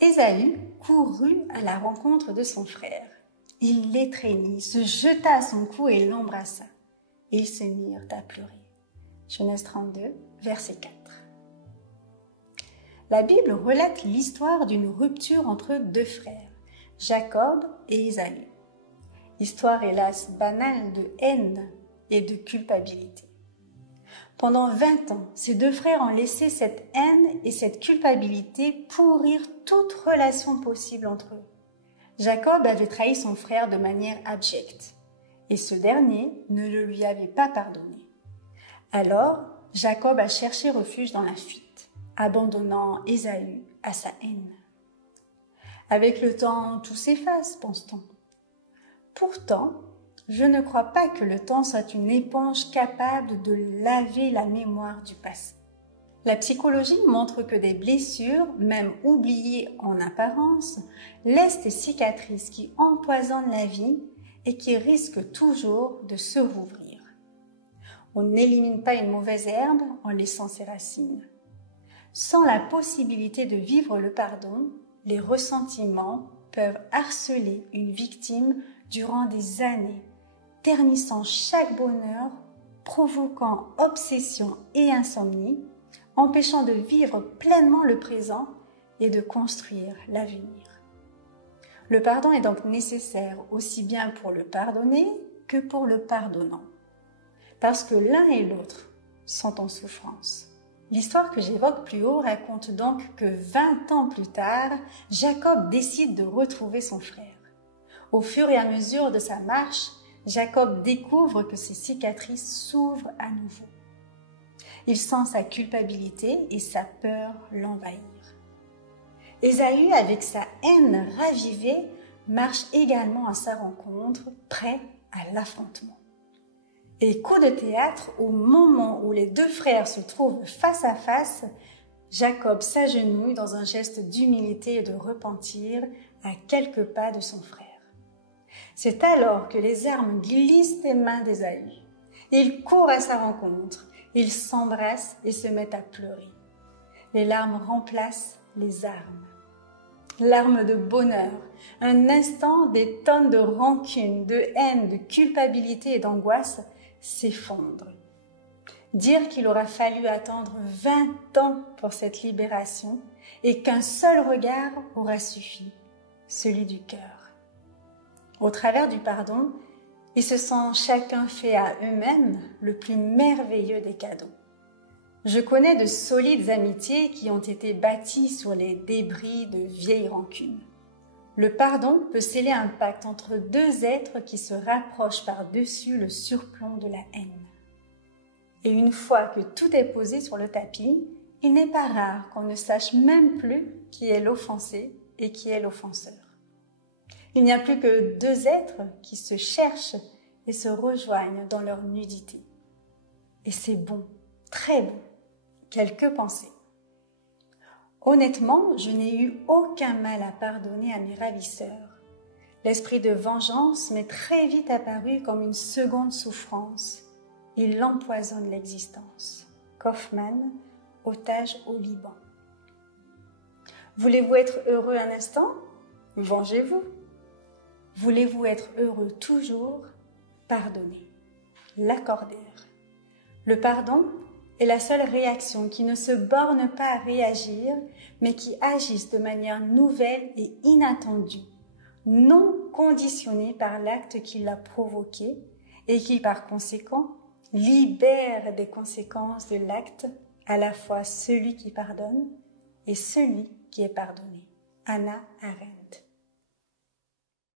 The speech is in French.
Ésaü courut à la rencontre de son frère. Il l'étreignit, se jeta à son cou et l'embrassa. Et ils se mirent à pleurer. Genèse 32, verset 4. La Bible relate l'histoire d'une rupture entre deux frères, Jacob et Ésaü. Histoire hélas banale de haine et de culpabilité. Pendant 20 ans, ces deux frères ont laissé cette haine et cette culpabilité pourrir toute relation possible entre eux. Jacob avait trahi son frère de manière abjecte, et ce dernier ne le lui avait pas pardonné. Alors, Jacob a cherché refuge dans la fuite, abandonnant Ésaü à sa haine. Avec le temps, tout s'efface, pense-t-on. Pourtant, je ne crois pas que le temps soit une éponge capable de laver la mémoire du passé. La psychologie montre que des blessures, même oubliées en apparence, laissent des cicatrices qui empoisonnent la vie et qui risquent toujours de se rouvrir. On n'élimine pas une mauvaise herbe en laissant ses racines. Sans la possibilité de vivre le pardon, les ressentiments peuvent harceler une victime durant des années, ternissant chaque bonheur, provoquant obsession et insomnie, empêchant de vivre pleinement le présent et de construire l'avenir. Le pardon est donc nécessaire aussi bien pour le pardonner que pour le pardonnant, parce que l'un et l'autre sont en souffrance. L'histoire que j'évoque plus haut raconte donc que 20 ans plus tard, Jacob décide de retrouver son frère. Au fur et à mesure de sa marche, Jacob découvre que ses cicatrices s'ouvrent à nouveau. Il sent sa culpabilité et sa peur l'envahir. Ésaü, avec sa haine ravivée, marche également à sa rencontre, prêt à l'affrontement. Et coup de théâtre, au moment où les deux frères se trouvent face à face, Jacob s'agenouille dans un geste d'humilité et de repentir à quelques pas de son frère. C'est alors que les armes glissent des mains d'Ésaü. Il court à sa rencontre, ils s'embrassent et se mettent à pleurer. Les larmes remplacent les armes. Larmes de bonheur, un instant, des tonnes de rancune, de haine, de culpabilité et d'angoisse s'effondrent. Dire qu'il aura fallu attendre 20 ans pour cette libération et qu'un seul regard aura suffi, celui du cœur. Au travers du pardon, ils se sont chacun fait à eux-mêmes le plus merveilleux des cadeaux. Je connais de solides amitiés qui ont été bâties sur les débris de vieilles rancunes. Le pardon peut sceller un pacte entre deux êtres qui se rapprochent par-dessus le surplomb de la haine. Et une fois que tout est posé sur le tapis, il n'est pas rare qu'on ne sache même plus qui est l'offensé et qui est l'offenseur. Il n'y a plus que deux êtres qui se cherchent et se rejoignent dans leur nudité. Et c'est bon, très bon. Quelques pensées. Honnêtement, je n'ai eu aucun mal à pardonner à mes ravisseurs. L'esprit de vengeance m'est très vite apparu comme une seconde souffrance. Il empoisonne l'existence. Kaufmann, otage au Liban. Voulez-vous être heureux un instant? Vengez-vous. Voulez-vous être heureux toujours? Pardonnez. Lacordaire. Le pardon est la seule réaction qui ne se borne pas à réagir, mais qui agisse de manière nouvelle et inattendue, non conditionnée par l'acte qui l'a provoqué et qui, par conséquent, libère des conséquences de l'acte à la fois celui qui pardonne et celui qui est pardonné. Hannah Arendt.